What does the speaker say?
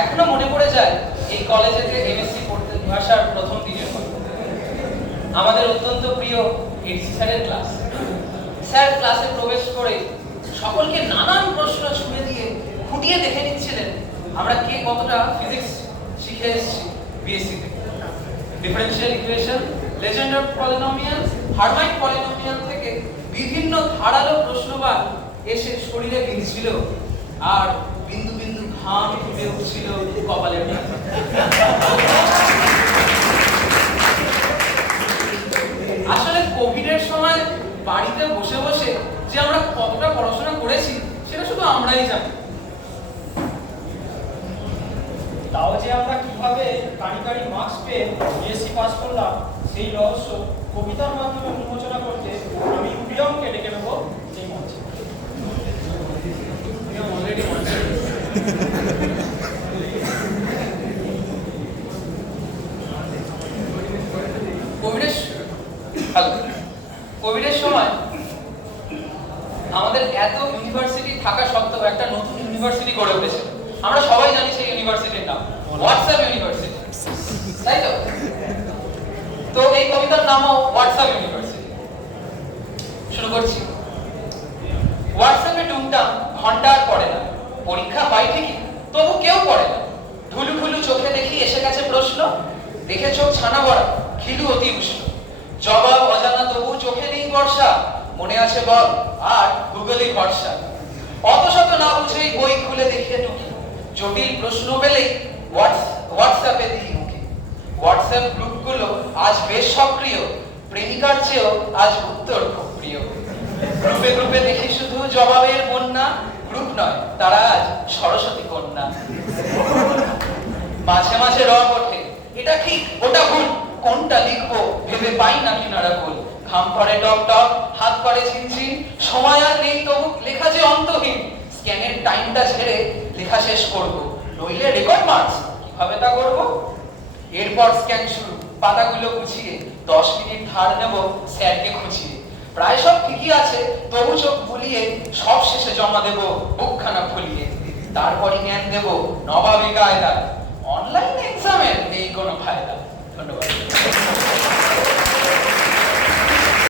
এখনো মনে পড়ে যায় এই কলেজেতে এমএসসি পড়তে আসার প্রথম দিনের কথা। আমাদের অত্যন্ত প্রিয় এডসি স্যারের ক্লাস। স্যার ক্লাসে প্রবেশ করে সকলকে নানান প্রশ্ন ছুড়ে দিয়ে খুঁটিয়ে দেখে নিচ্ছিলেন আমরা কে কতটা ফিজিক্স শিখে এসেছি বিএসসি তে। Differential equation, legend of polynomial, Hermite polynomial থেকে বিভিন্ন ধারালো প্রশ্নবার এসে শরীরে বিঁধছিল আর বিন্দু বিন্দু ঘাম ফুটে উঠছিল কপালের মধ্যে। আসলে কোভিডের সময় বাড়িতে বসে বসে যে আমরা কতটা পড়াশোনা করেছি সেটা শুধু আমরাই জানি। তাও যে আমরা কিভাবে কারি মার্কস পেয়ে বিএসসি পাস করলাম সেই রহস্য কবিতার মাধ্যমে উন্মোচনা করতে আমি প্রিয়মকে ডেকে নেব এই মঞ্চে। অলরেডি মঞ্চে কোভিডের সময় আমাদের এত ইউনিভার্সিটি থাকা সত্ত্বেও একটা নতুন ইউনিভার্সিটি গড়ে উঠেছে। আমরা সবাই জানি সেই ইউনিভার্সিটির নাম হোয়াটসঅ্যাপ ইউনিভার্সিটি, তাই তো? তো এই কবিতার নামও হোয়াটসঅ্যাপ ইউনিভার্সিটি। শুরু করছি। হোয়াটসঅ্যাপে টুংটাং ঘন্টা আর পড়ে না, পরীক্ষা পাই ঠিকই তবু কেউ পড়ে না। ঢুলু ঢুলু চোখে দেখি এসে গেছে প্রশ্ন, দেখে চোখ ছানা ভরা, খিলু অতি উষ্ণ। জবাব অজানা তবু চোখে নেই বর্ষা, মনে আছে বল আর গুগলই ভরসা। অত শত না বুঝেই বই খুলে দেখিয়ে টুকি, জটিল প্রশ্ন পেলেই হোয়াটসঅ্যাপে দিই মুখে। হোয়াটসঅ্যাপ গ্রুপগুলো আজ বেশ সক্রিয়, প্রেমিকার চেয়েও আজ উত্তর খুব প্রিয়। গ্রুপে গ্রুপে দেখি শুধু জবাবের বন্যা, গ্রুপ নয় তারা আজ সরস্বতী কন্যা। মাঝে মাঝে রব ওঠে, এটা ঠিক ওটা ভুল, কোনটা লিখবো ভেবে পাই না কিনারা ভুল। ঘাম করে টপ টপ, হাত করে ঝিনঝিন, সময় আর নেই তবু লেখা যে অন্তহীন। স্ক্যানের টাইমটা ছেড়ে লেখা শেষ করব, নইলে রেকর্ড মার্কস কিভাবে তা করব। এরপর স্ক্যান শুরু, পাতাগুলো গুছিয়ে 10 মিনিট ধার নেব স্যারকে খুঁচিয়ে। প্রায় সব ঠিকই আছে তবু চোখ বুলিয়ে সব শেষে জমা দেব বুকখানা ফুলিয়ে। তারপরই জ্ঞান দেব নবাবে কায়দা, অনলাইন এক্সামের নেই কোনো ফায়দা। ধন্যবাদ।